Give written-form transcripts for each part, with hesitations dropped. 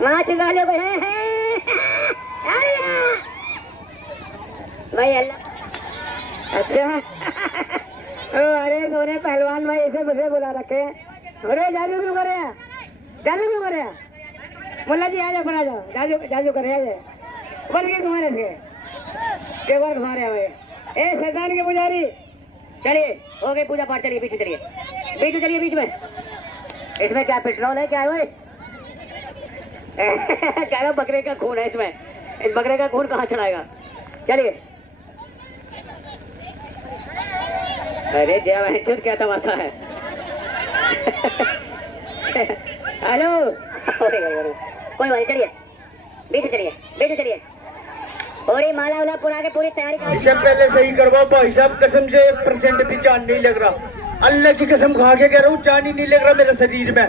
नाच गाले भाई अल्लाह। अच्छा अरे सोने पहलवान भाई ऐसे मुझे बुला रखे। अरे जादू क्यों कर रहे हैं, जादू क्यों कर रहे हैं? मुल्ला जी आ जाओ, बना जाओ, जादू जादू कर रहे हैं बन के तुम्हारे से के बार तुम्हारे भाई। ए सरदार के पुजारी चलिए, हो गई पूजा पाठ, चलिए बीच में चलिए, बीच में चलिए, बीच में। इसमें क्या पेट्रोल है क्या है भाई? कह रहा बकरे का खून है इसमें, इस बकरे का खून कहाँ चढ़ाएगा? चलिए। अरे जय क्या तमाशा है। हेलो कोई बात, चलिए बीच में चलिए, बीच में चलिए। पूरी माला वाला पुरा के पूरी तैयारी कर। इससे पहले सही करवाओ भाई साहब, कसम से 1% भी जान नहीं लग रहा। अल्लाह की कसम खा के कह रहा हूँ, जान ही नहीं लग रहा मेरे शरीर में।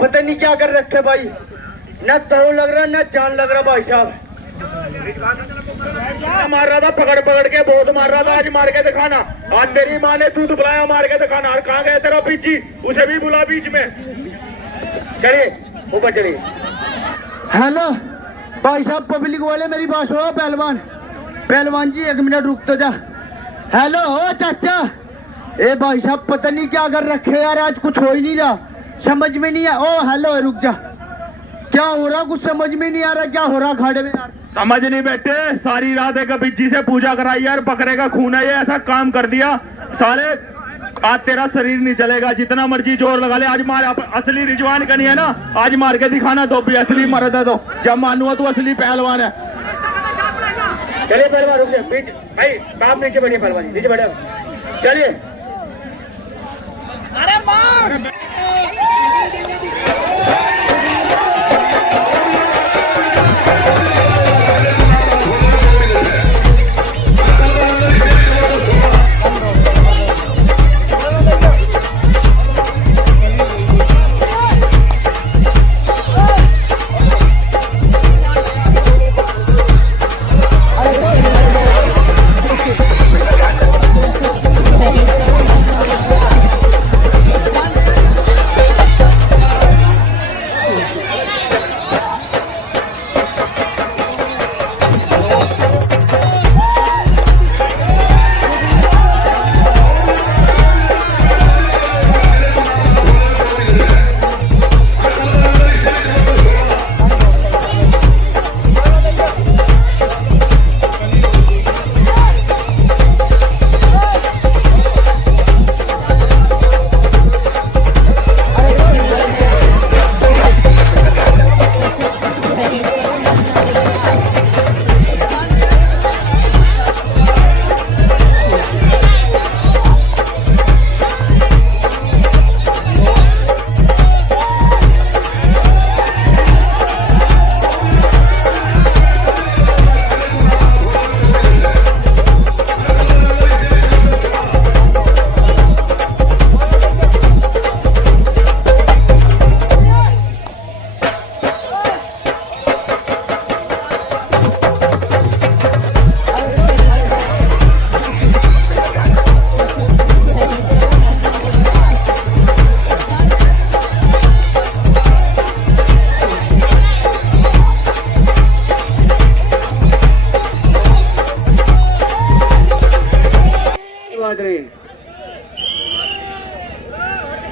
पता नहीं क्या कर रखे भाई, न दम लग रहा न जान लग रहा भाई साहब। मार रहा था पकड़ पकड़ के, बहुत मार रहा था। आज मार के दिखाना, आज तेरी माँ ने दूध बुलाया, मार के दिखाना। और कहाँ गया तेरा पीछी, उसे भी बुला बीच में। चलिए ऊपर चलिए। हेलो भाई साहब, पब्लिक वाले मेरी बात सुनो। पहलवान पहलवान जी 1 मिनट रुक तो जा। हेलो ओ चाचा, ए भाई साहब पता नहीं क्या कर रखे यार, आज कुछ हो ही नहीं रहा, समझ में नहीं आ। ओ हेलो रुक जा, क्या हो रहा कुछ समझ में नहीं आ रहा, क्या हो रहा खाड़े में यार? समझ नहीं बैठे, सारी रात एक बिज्जी से पूजा कराई यार, बकरे का खून है ये, ऐसा काम कर दिया साले। आज तेरा शरीर नहीं चलेगा, जितना मर्जी जोर लगा ले। आज मार, असली रिजवान का नहीं है ना, आज मार के दिखाना तो भी असली मर्द है। तो जब मानूंगा तू असली पहलवान है। चलिए पहलवान रुक जाए, भाई आप नीचे बढ़िए, पहलवान नीचे बढ़े, चलिए। अरे मार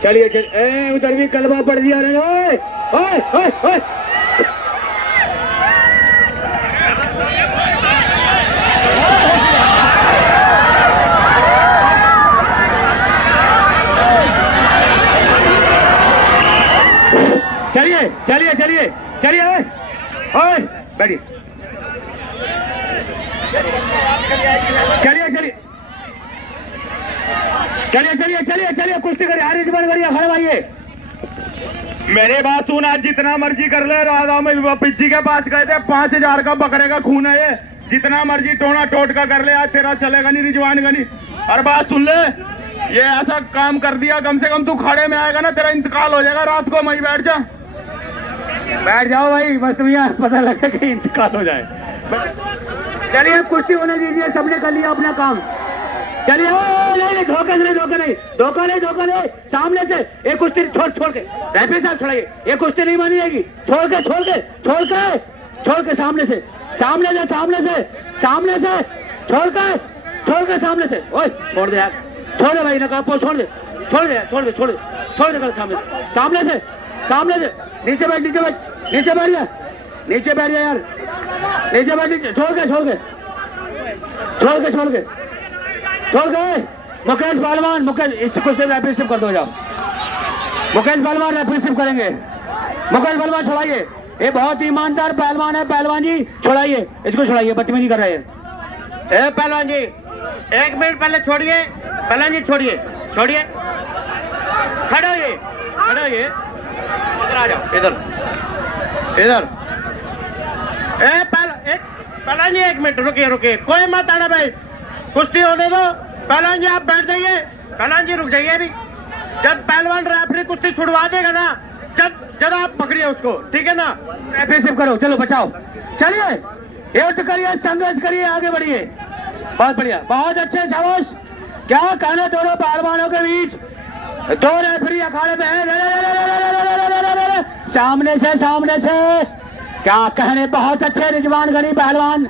चलिए चलिए, उधर भी कलमा पड़ दिया रे। ओए ओए ओए ओए, चलिए चलिए चलिए चलिए, ओए बैठिए, चलिए चलिए चलिए चलिए चलिए चलिए, कुश्ती करिए, हरीश बन करिए, खड़े भाइये। मेरे बात सुन, आज जितना मर्जी कर ले। राधा में पिच्ची के पास गए थे, 5000 का बकरे का खून है ये, जितना मर्जी टोना टोट का कर ले, आज तेरा चलेगा नहीं, रिजवान का नहीं। और बात सुन ले, ये ऐसा काम कर दिया, कम से कम तू खड़े में आएगा ना, तेरा इंतकाल हो जाएगा रात को। वहीं बैठ जा, बैठ जाओ भाई, बस भैया पता लगे कि इंतकाल हो जाए। चलिए कुश्ती होने दीजिए, सबने कर लिया अपना काम। चलिए नहीं धोखा नहीं धोखा नहीं धोखा नहीं धोखा नहीं सामने से एक कुश्ती छोड़ छोड़ के रेफरी साहब छोड़ाइए ये कुश्ती नहीं मानी जाएगी छोड़ के छोड़ के छोड़ के छोड़ के सामने से सामने से सामने से सामने से छोड़ के सामने से ओए छोड़ दे यार छोड़ दे भाई नकाब छोड़ दे छोड़ दे छोड़ दे छोड़ दे छोड़ दे सामने से सामने से नीचे बैठ नीचे बैठ नीचे बैठ जा नीचे बैठ जा यार नीचे बैठ नीचे छोड़ के छोड़ के छोड़ के छोड़ के छोड़ गए मुकेश पहलवान मुकेश इसको से रेफरी कर दो जाओ मुकेश पहलवान रेफरी करेंगे मुकेश पहलवान छोड़ाइए ये बहुत ईमानदार पहलवान है पहलवान जी छोड़ाइए इसको छोड़ाइए बदतमीजी कर रहे हैं ए पहलवान जी 1 मिनट पहले छोड़िए पहलवान जी छोड़िए छोड़िए खड़े होइए इधर आ जाओ इधर ए पहलवान जी 1 मिनट रुकिए कोई मत आना भाई कुश्ती होने दो पहलवान जी आप बैठ जाइए पहलवान जी रुक जाइए अभी जब पहलवान रेफरी कुश्ती छुड़वा देगा ना जब आप पकड़िए उसको ठीक है ना रेफरी सिर्फ करो चलो बचाओ चलिए युद्ध करिए संघर्ष करिए आगे बढ़िए बहुत बढ़िया बहुत अच्छे शाबाश क्या कहना दोनों पहलवानों के बीच 2 रेफरी अखाड़े में है सामने से क्या कहने बहुत अच्छे रिजवान गनी पहलवान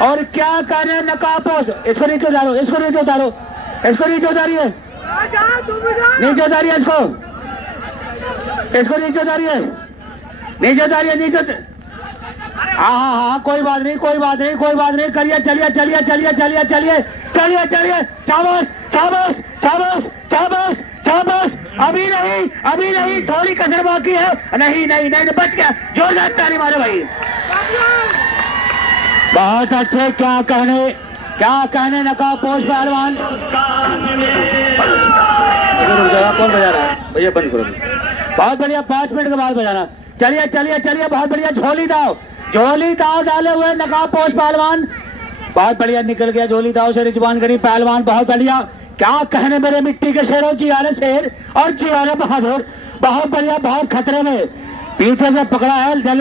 और क्या कहने नकाबपोश इसको नीचे उतारो इसको नीचे उतारो इसको नीचे उतारिए नीचे उतारिए इसको नीचे उतारिए नीचे हाँ कोई बात नहीं करिए शाबाश अभी नहीं थोड़ी कसर बाकी है नहीं बच गया जोरदार ताली मारो भाई बहुत अच्छे क्या कहने नकाबपोश पहलवान कौन बजा रहा है भैया बंद करो बहुत बढ़िया 5 मिनट के बाद बजाना चलिए बहुत बढ़िया झोली दाव डाले हुए नकाबपोश पहलवान बहुत बढ़िया निकल गया झोली दाव से रिजवान गनी पहलवान बहुत बढ़िया क्या कहने मेरे मिट्टी के शेरों जियारे शेर और जियारे बहादुर बहुत बढ़िया बहुत खतरे में पीछे से पकड़ा है ले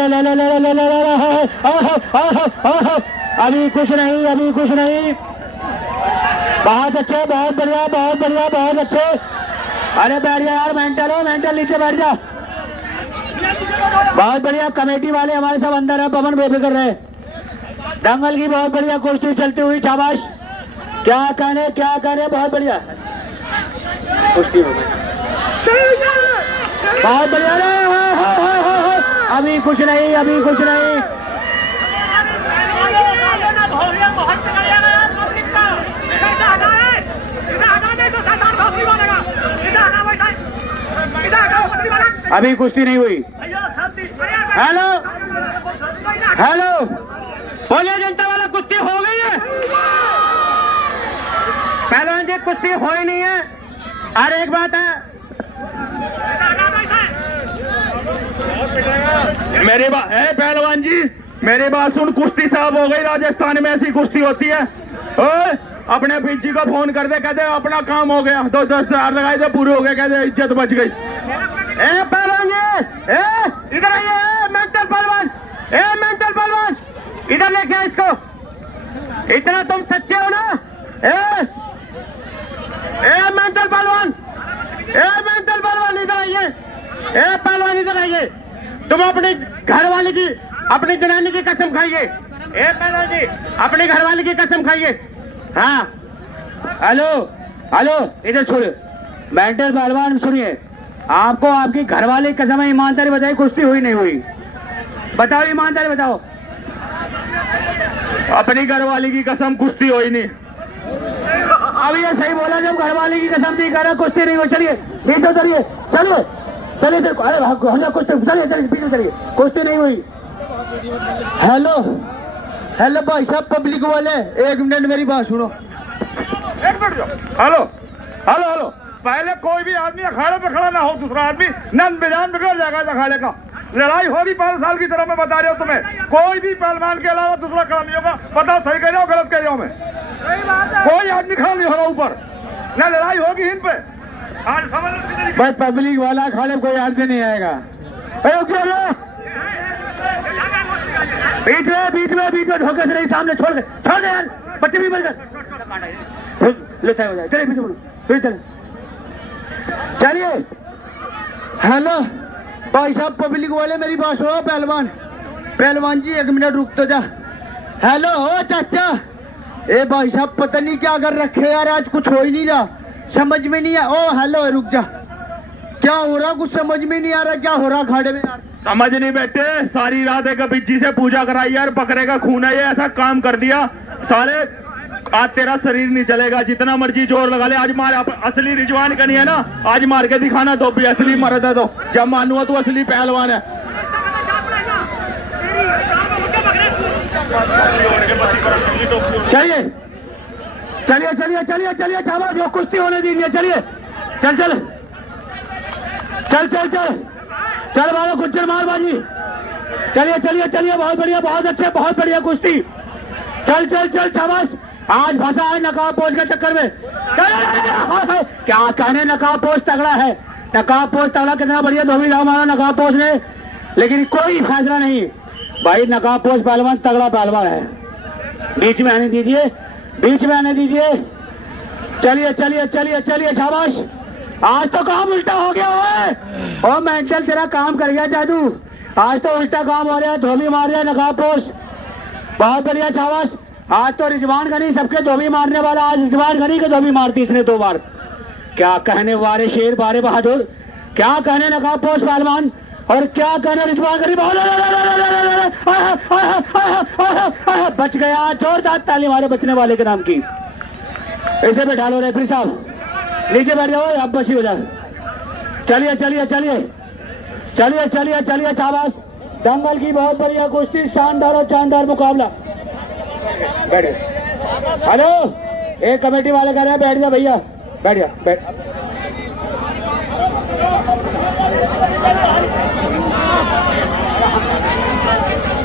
अभी कुछ नहीं बहुत अच्छे बहुत अच्छे अरे बैठ जा यार मेंटल नीचे बैठ जा बहुत बढ़िया कमेटी वाले हमारे सब अंदर है पवन बेफिक्र रहे दंगल की बहुत बढ़िया कुश्ती चलती हुई शाबाश क्या कहने बहुत बढ़िया कुश्ती हो गई बहुत बढ़िया अभी कुछ नहीं अभी कुश्ती नहीं हुई हेलो बोलिए जनता वाला कुश्ती हो गई है पहलवान जी कुश्ती हो ही नहीं है और एक बात है मेरी बात है पहलवान जी मेरी बात सुन कुश्ती साहब हो गई राजस्थान में ऐसी कुश्ती होती है ओए अपने पिज्जी को फोन कर दे कहते अपना काम हो गया 10 हज़ार लगाए थे पूरे हो गए कहते इज्जत बच गई ए पहलवान जी इधर आइए मेंटल पहलवान इधर लेके आ इसको इतना तुम सच्चे हो ना मेंटल पहलवान इधर आइए तुम अपनी घरवाली की अपनी जनानी की कसम खाइए पहलवान जी अपनी घरवाली की कसम खाइए हाँ हेलो इधर छोड़िए मेंटल पहलवान सुनिए आपको आपकी घरवाली कसम ईमानदारी बताइए कुश्ती हुई नहीं हुई बताओ ईमानदारी बताओ अपनी घरवाली की कसम कुश्ती हुई नहीं अभी ये सही बोला जब घरवाली की कसम नहीं कर रहा कुश्ती नहीं हो चलिए बीच में चलिए चलिए बीच में चलिए कुश्ती नहीं हुई हेलो भाई साहब पब्लिक वाले 1 मिनट मेरी बात सुनो 1 मिनट हेलो पहले कोई भी आदमी अखाड़े पे खड़ा ना हो दूसरा आदमी नंद बेजान बिगड़ जाएगा अखाड़े का लड़ाई होगी 5 साल की तरह मैं बता रहा हूँ तुम्हें कोई भी पहलवान के अलावा दूसरा खड़ा नहीं होगा बताओ सही कह रहा हूँ गलत कह रहा हूँ मैं कोई आदमी खड़ा नहीं होगा ऊपर न लड़ाई होगी इन पे आज समझ बस पब्लिक वाला अखाड़े कोई आदमी नहीं आएगा बीच में धोखे से नहीं सामने छोड़ दे यार बच्चे भी मर गए लो तय हो जाए, चलिए पीछे बोलो, फिर चले, चलिए। हेलो भाई साहब, पब्लिक वाले मेरी बात सुनो। पहलवान, पहलवान जी 1 मिनट रुक तो जा। हेलो ओ चाचा, ए भाई साहब पता नहीं क्या कर रखे यार, आज कुछ हो ही नहीं रहा, समझ में नहीं आ। ओ हेलो रुक जा, क्या हो रहा, कुछ समझ में नहीं आ रहा क्या हो रहा अखाड़े में यार। समझ नहीं बैठे, सारी रात एक बिज्जी से पूजा कराई यार, बकरे का खून है ये, ऐसा काम कर दिया साले। आज तेरा शरीर नहीं चलेगा, जितना मर्जी जोर लगा ले। आज मार, असली रिजवान का नहीं है ना, आज मार के दिखाना तो भी असली मर्द है, तो जब मानूंगा तू असली पहलवान है। चलिए चलिए चलिए चलिए चलिए शाबाश, जो कुश्ती होने दीजिए, चलिए चल चल चल चल चल चल मारो गुज्जर मार बाजी, चलिए चलिए चलिए, बहुत बढ़िया, बहुत अच्छे, बहुत बढ़िया कुश्ती, चल चल चल शाबाश। आज फंसा है नकाब पोस्ट के चक्कर में, क्या कहने, नकाब पोस्ट तगड़ा है, नकाब पोस्ट तगड़ा, कितना बढ़िया धोबी धाम मारा नकाब पोस्ट ने, लेकिन कोई फैसला नहीं भाई, नकाब पोस्ट पहलवान तगड़ा पहलवान है, बीच में आने दीजिए, बीच में आने दीजिए, चलिए चलिए चलिए चलिए शाबाश। आज तो काम उल्टा हो गया है, ओ मेंटल तेरा काम कर गया जादू, आज तो उल्टा काम हो रहा है, धोबी मार रहा है नकाब पोस्ट, बहुत बढ़िया शाबाश। आज तो रिजवान गनी सबके धोबी मारने वाला, आज रिजवान गनी के धोबी मारती इसने 2 बार, क्या कहने वारे शेर बारे बहादुर, क्या कहने नकाब पोस्ट पहलवान, और क्या कहने रिजवान गनी, बच गया, जोरदार ताली मारे बचने वाले के नाम की। ऐसे बैठा लो रेफरी साहब, नीचे बैठ जाओ, अब बसी हो जाए, चलिए चलिए चलिए चलिए चलिए चलिए शाबाश। दंगल की बहुत बढ़िया कुश्ती, शानदार और शानदार मुकाबला, बैठ गए। हेलो, एक कमेटी वाले कह रहे हैं बैठ जा भैया, बैठ जा, बैठ।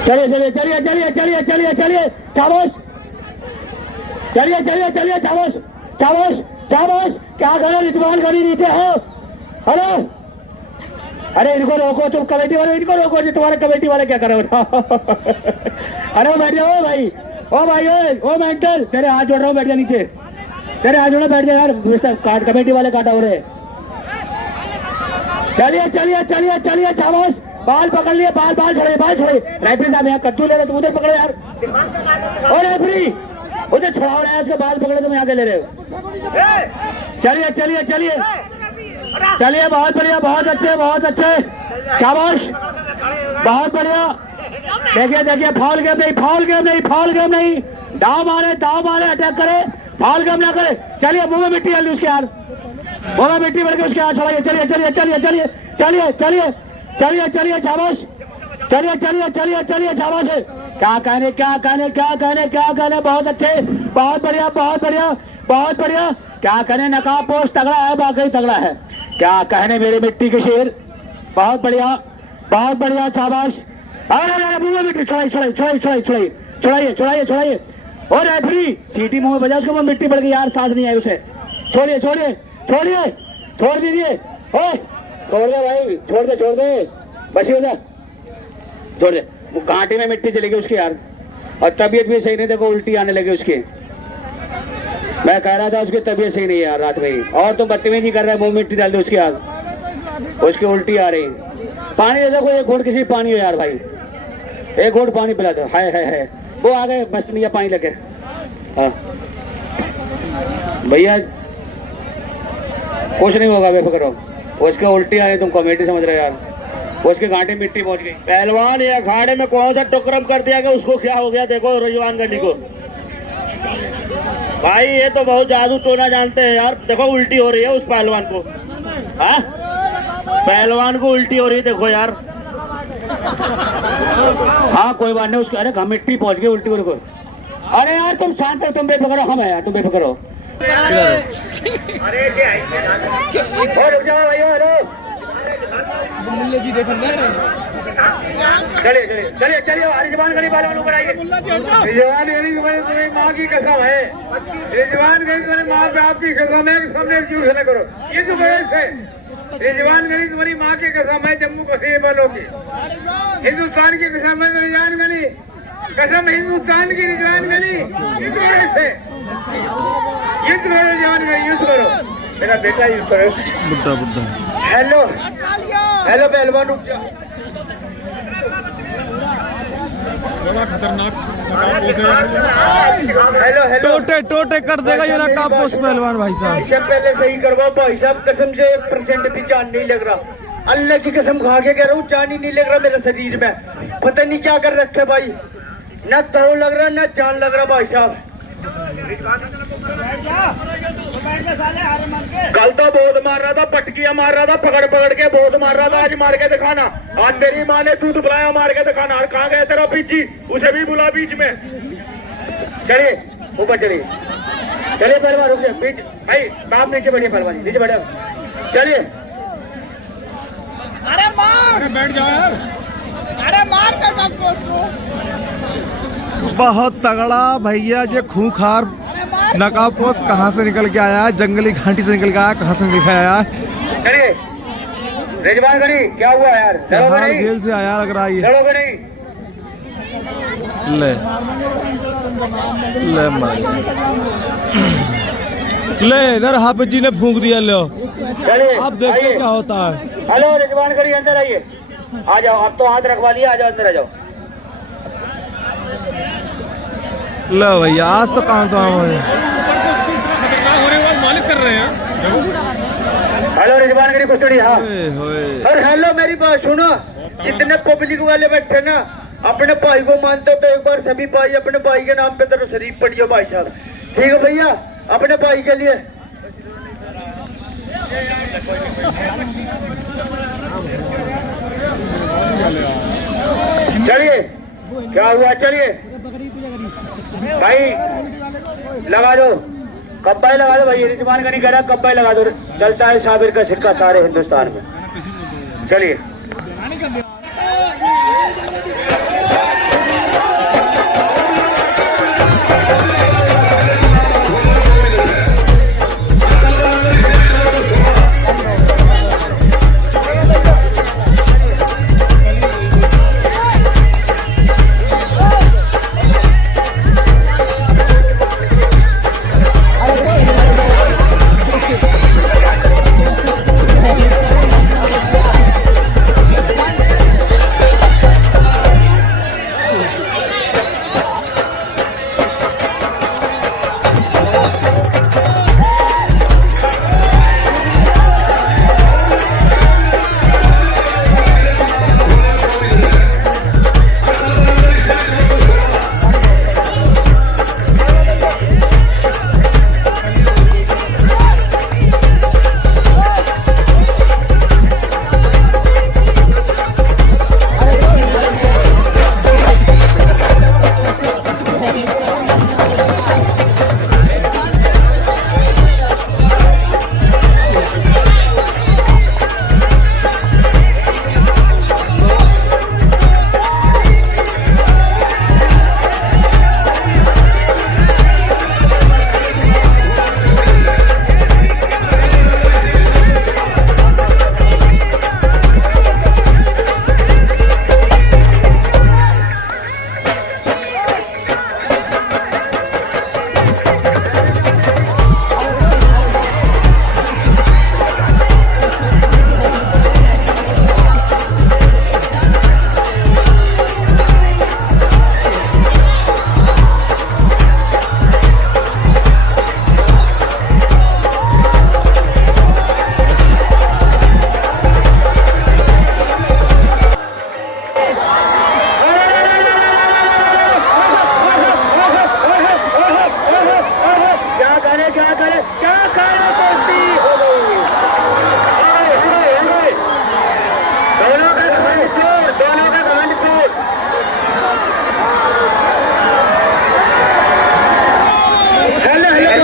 चलिए चलिए चलिए चलिए चलिए चलिए चलिए शाबाश, चलिए चलिए चलिए शाबाश शाबाश शाबाश। क्या करें, रिजवान गनी नीचे हो। हेलो, अरे इनको रोको, तुम कमेटी वाले इनको रोको, जी तुम्हारे कमेटी वाले क्या कर रहे हो। अरे बैठ जाओ भाई, ओ भाई, ओ मेंटल, तेरे हाथ जोड़ रहा हूँ, बैठ जा नीचे, तेरे हाथ जोड़ो, बैठ जा यार, कमेटी वाले काटा हो रहे। चलिए चलिए चलिए चलिए शाबाश, बाल पकड़ लिए, बाल बाल छोड़े, बाल छोड़े, रेफरी साहब यहाँ कद्दू ले रहे, तुम उधर पकड़ो यार, ओ रेफरी उधर छुड़ाओ रहे, उसके बाल पकड़े तुम यहाँ के ले रहे हो। चलिए चलिए चलिए चलिए, बहुत बढ़िया, बहुत अच्छे, बहुत अच्छे, शाबाश, बहुत बढ़िया। देखिए देखिए, फाउल गेम नहीं, फाउल गेम नहीं, फाउल गेम नहीं, दाव मारे, अटैक करे, फाउल गेम ना करे। चलिए, मुंह में मिट्टी डाली उसके यार, मुंह में मिट्टी भर के उसके हाथ छोड़ाइए, चलिए चलिए चलिए चलिए चलिए चलिए चलिए चलिए शाबाश, चलिए चलिए चलिए चलिए शाबाश। क्या कहने, क्या कहने, क्या कहने, क्या कहने, बहुत अच्छे, बहुत बढ़िया, बहुत बढ़िया, बहुत बढ़िया। क्या कहने, नकाब पोस्ट तगड़ा है, वाकई तगड़ा है, क्या कहने मेरे मिट्टी के शेर, बहुत बढ़िया, बहुत बढ़िया शाबाश। अरे मुंह में मिट्टी छोड़ाई छोड़ाई छोड़ाई छोड़ाई छोड़ाई छोड़ाइए छोड़ाइए छोड़ाइए, और रेफरी सीटी मुंह में बजा, उसके मुंह में मिट्टी पड़ गई यार, सांस नहीं आई उसे, छोड़िए छोड़िए छोड़िए, छोड़ दीजिए, छोड़ दे भाई, छोड़ दे, बसी हो जा, छोड़ दे, वो घाटी में मिट्टी चली गई उसकी यार, और तबीयत भी सही नहीं, देखो उल्टी आने लगी उसकी, मैं कह रहा था उसकी तबीयत सही नहीं है यार रात में ही, और तो बदतमीजी कर रहा है, मुंह मिट्टी डाल दे उसकी यार, उसकी उल्टी आ रही। पानी दे दो, कोई एक घोट किसी पानी हो यार भाई, एक घोट पानी पिला दो, है वो आ गए, मस्त नहीं पानी लगे। हाँ भैया, कुछ नहीं होगा, बेफिक्र हो, उसके उल्टी आ रही, तुम कमेटी समझ रहे यार, उसके घाटे में मिट्टी पहुंच गई। पहलवान ये अखाड़े में कौन सा टुकरम कर दिया कि उसको क्या हो गया, देखो रिजवान गनी को, भाई ये तो बहुत जादू टोना जानते हैं यार, देखो उल्टी हो रही है उस पहलवान को, हाँ पहलवान को उल्टी हो रही है, देखो यार। हाँ कोई बात नहीं, उसको, अरे मिट्टी पहुंच गई उल्टी को, अरे यार तुम शांत हो, तुम बेफिक्र हो, हम है यार, तुम बेफिक्र हो। चलिए चलिए चलिए चलिए, रिजवान गनी पहलवान ऊपर आइए। रिजवान गनी तुम्हारी माँ की कसम है, रिजवान गनी तुम्हारी माँ पे आपकी कसम है, सामने जूझ न करो, ये तो बहस है। रिजवान गनी तुम्हारी माँ की कसम है, जम्मू कश्मीर वालों की, हिंदुस्तान की कसम है, रिजवान गनी कसम, हिंदुस्तान की रिजवान गनी, ये तो बहस है। यूज करो जान में यूज करो मेरा बेटा यूज करो बुड्ढा बुड्ढा हेलो हेलो पहलवान रुक जा बड़ा खतरनाक नकाब पोस है यार। हेलो हेलो टोटे टोटे कर देगा ये नकाब पोस पहलवान भाई साहब। इससे पहले सही करवाओ भाई साहब कसम से 1% भी जान नहीं लग रहा अल्लाह की कसम खा के कह रहा हूँ जान ही नहीं लग रहा मेरे शरीर में पता नहीं क्या कर रखे भाई ना तो लग रहा ना जान लग रहा भाई साहब कल तो बहुत मार रहा था पटकिया मार रहा था पकड़ पकड़ के बहुत मार रहा था आज मार के दिखाना आज तेरी माँ ने दूध पिलाया मार के दिखाना और कहाँ गया तेरा पीछी उसे भी बुला बीच में चलिए ऊपर चलिए चलिए पहलवान रुक जाए बीच भाई आप नीचे बढ़िए पहलवान नीचे बढ़िए चलिए अरे बैठ जाओ यार। बहुत तगड़ा भैया ये खूंखार नकाब पोस कहाँ से निकल के आया है? जंगली घाटी से निकल के आया, कहाँ से निकल के आया है? चलिए रिजवान करी क्या हुआ यार डरोगे बिहार नहीं जेल से आया लग रहा है ये। डरोगे नहीं ले ले मार ले इधर हाफिज जी ने फूंक दिया लो। चलिए अब देखते आइए। क्या होता है। हेलो रिजवान करी अंदर आइए आ जाओ अब तो हाथ रखवा लिया आ जाओ अंदर आ जाओ लो भैया आज तो काम तो खतरनाक होने के बाद मालिश कर रहे हैं। हेलो रिजवान करी कुश्ती हाँ होए और हेलो मेरी बात सुनो जितने पब्लिक वाले बैठे ना अपने भाई को मानते हो तो एक बार सभी भाई अपने भाई के नाम पे तो शरीफ पढ़ियो भाई साहब ठीक है भैया अपने भाई के लिए चलिए क्या हुआ चलिए भाई लगा दो कब्बा लगा दो भाई रिजवान का नहीं कह रहा कब्बा लगा दो चलता है साबिर का सिक्का सारे हिंदुस्तान में चलिए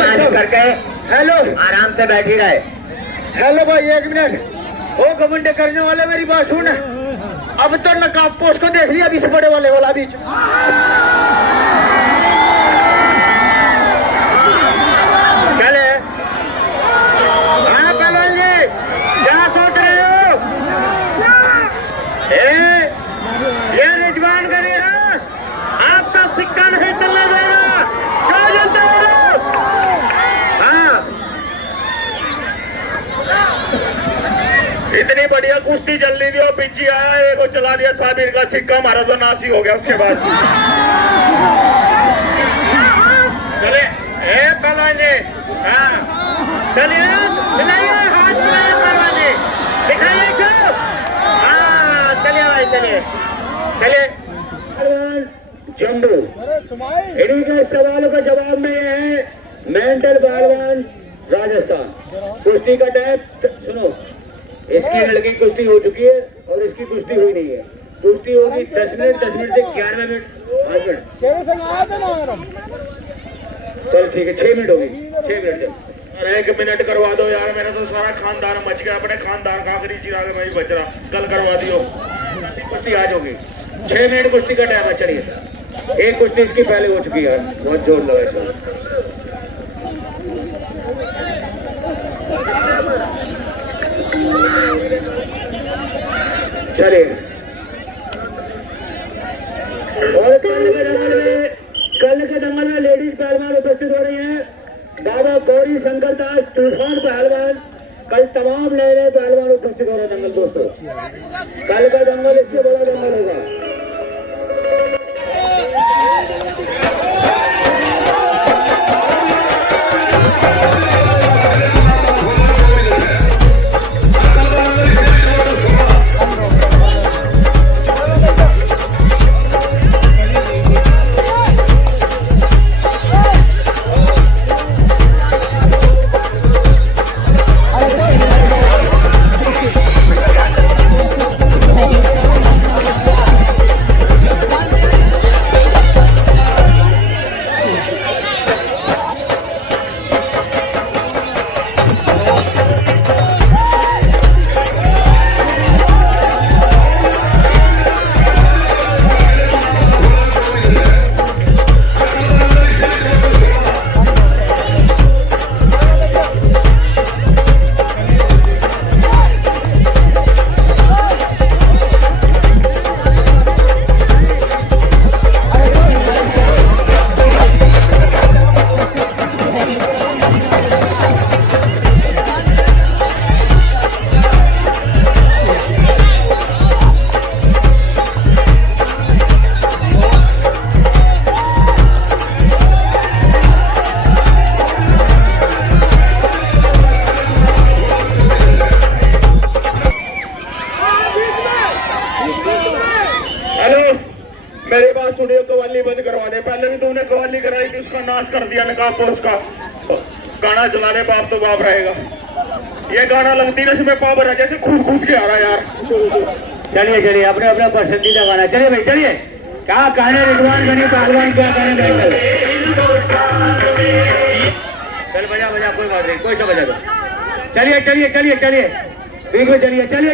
हेलो आराम से बैठी रहे हेलो भाई एक मिनट ओ घमंडे करने वाले मेरी बात सुन अब तो नकाब पोस्ट को देख लिया बीच बड़े वाले वाला बीच चले हाँ पहलवान जी क्या सोच रहे हो ये रिजवान का नहीं है आपका सिक्का नहीं चलने देगा क्या जलते हो हाँ कुश्ती चल रही थी और पिज्जी आया, एक को चला दिया साबिर का सिक्का मारा तो नासी हो गया उसके बाद। चले पहलवान जी, हाँ चलिए दिखाइए हाथ मिलाइए पहलवान जी, दिखाइए क्यों, हाँ चलिए भाई चलिए चलिए। पहलवान जम्बू, इन्हीं के सवालों का जवाब में ये है मेंटल पहलवान राजस्थान। कुश्ती का टाइम सुनो, इसकी लड़की कुश्ती हो चुकी है और इसकी कुश्ती हुई नहीं है। कुश्ती होगी 10 मिनट से 11 मिनट 5 मिनट। चल ठीक है 6 मिनट होगी, 6 मिनट से। अरे 1 मिनट करवा दो यार, मेरा तो सारा खानदान मच गया, अपने खानदान का आखिरी चिराग में ही बच रहा, कल करवा दियो कुश्ती आज होगी। 6 मिनट कुश्ती का टाइम है। चलिए एक कुश्ती इसकी पहले हो चुकी है, बहुत जोर लगा इसमें। चलिए और कल के दंगल में लेडीज पहलवान उपस्थित हो रही हैं। बाबा गौरी शंकर दास तूफान पहलवान, कल तमाम नए पहलवान उपस्थित हो रहे हैं दंगल दोस्तों। कल का दंगल इससे बड़ा दंगल होगा। मेरी बात सुनिए, कवाली बंद करवा दे। पहले भी तूने कवाली कराई थी, उसका नाश कर दिया नकाब पर। उसका गाना चला दे, बाप तो बाप रहेगा। ये गाना लगती ना इसमें पावर है, जैसे कूद कूद के आ रहा यार। चलिए चलिए अपने अपना पसंदीदा गाना। चलिए भाई चलिए, क्या कहने रिजवान बनी पहलवान, क्या कहने मेंटल। चल बजा बजा, कोई बात नहीं, कोई सा बजा दो। चलिए चलिए चलिए चलिए बीच में चलिए चलिए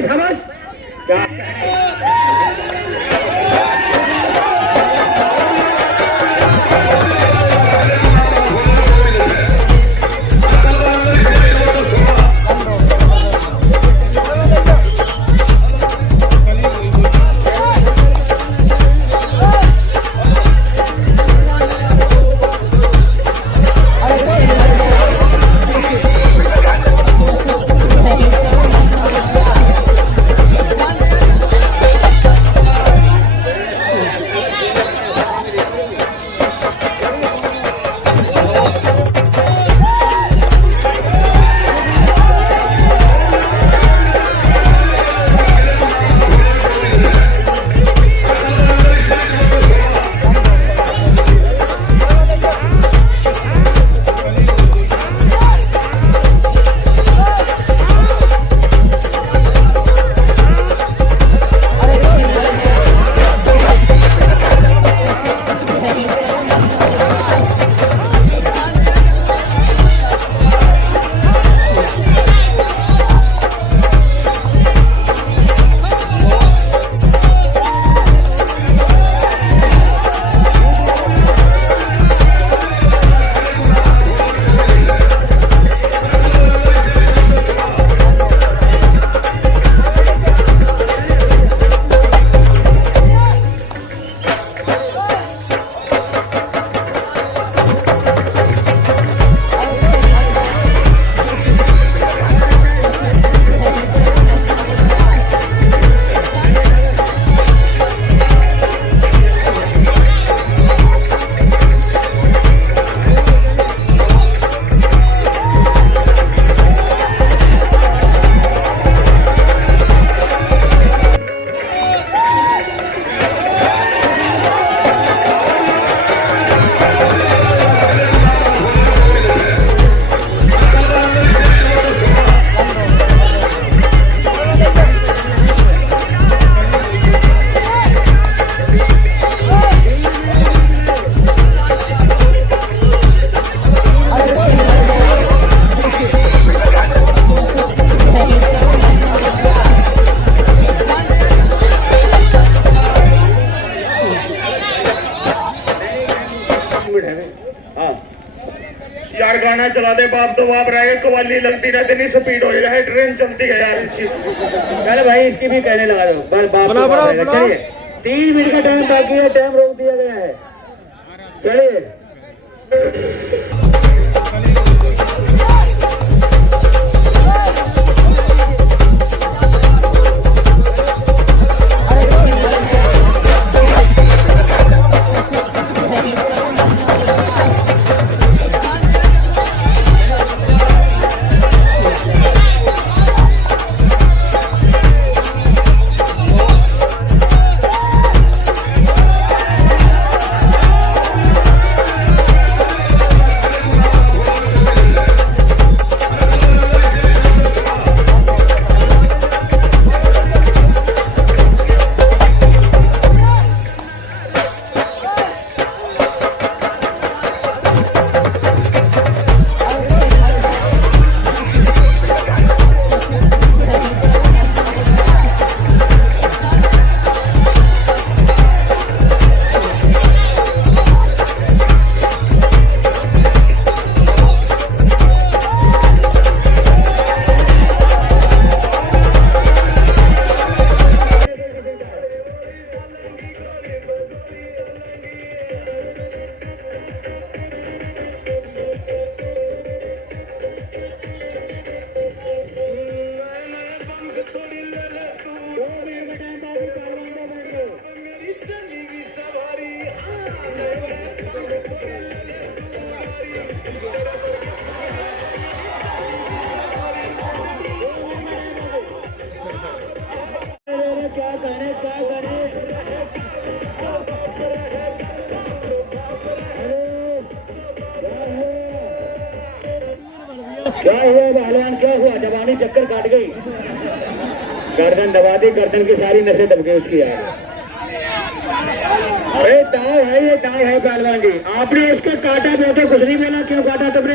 यार गाना चला दे बाप तो बाप रह गए कवाली लगती रहती नहीं स्पीड हो जाए ट्रेन चलती है यार इसकी चलो भाई इसकी भी कहने लगा दो चलिए 3 मिनट का टाइम बाकी है टाइम रोक दिया गया है चलिए क्या हुआ पहलवान क्या हुआ जवानी चक्कर काट गई गर्दन दबा दी गर्दन की सारी नसें दब गई उसकी यार अरे दाव है ये दाव है पहलवान जी आपने उसको काटा बोलते कुछ नहीं बोला क्यों काटा तुमने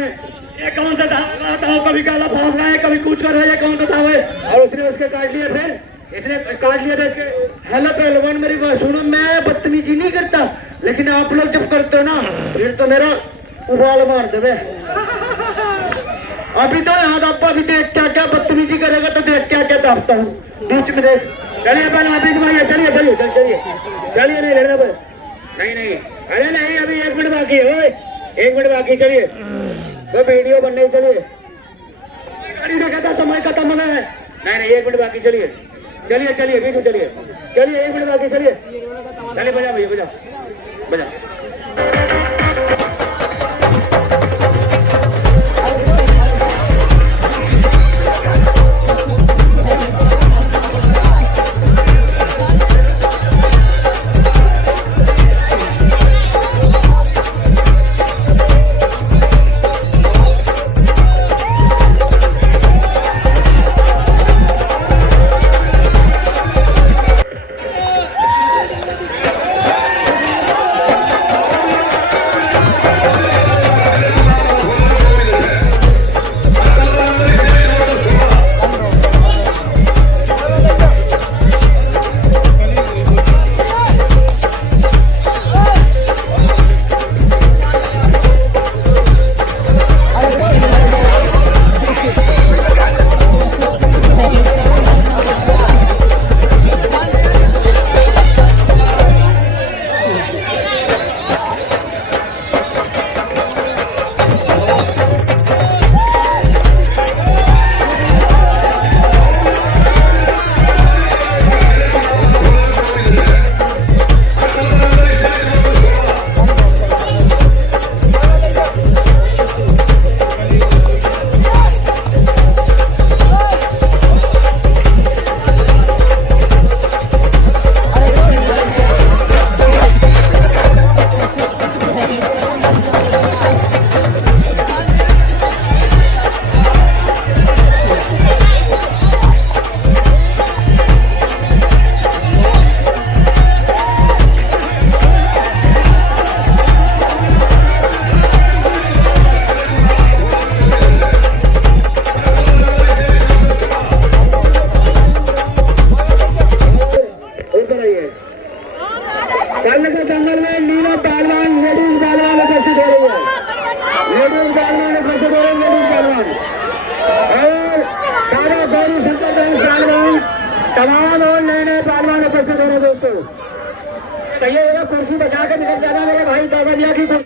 ये कौन सा दाव कभी काला फांस रहा है कभी कुछ कर रहा है कौन सा दाव है और उसने उसके काट लिया फिर इसने काट लिया था इसके हेलो पहलवान मेरी बात सुनो मैं बदतमीजी नहीं करता लेकिन आप लोग जब करते हो ना फिर तो मेरा उबाल मार देवे अभी तो याद आपको अभी देख क्या क्या बदतमीजी करेगा तो देख क्या क्या दापता हूँ बीच में देख चलिए पहले आप चलिए चलिए चलिए चलिए चलिए नहीं लड़ना पर नहीं अरे नहीं अभी 1 मिनट बाकी है 1 मिनट बाकी चलिए वो वीडियो बन रही चलिए कहता समय खत्म हो गया है नहीं 1 मिनट बाकी चलिए चलिए चलिए बीच में चलिए 1 मिनट बाकी चलिए चलिए बजा भैया बजा जंगल में नीला पहलवान लेडीज पहलवान उपस्थित हो रही है लेडीज पहलवान उपस्थित हो रहे हैं, लेडीज पहलवान और सारे गौरी शंकर पहलवान, तमाम और नए नए पहलवान उपस्थित हो रहे हैं दोस्तों। कहिए कुर्सी बचा के निकल जाना मेरे भाई, दादा की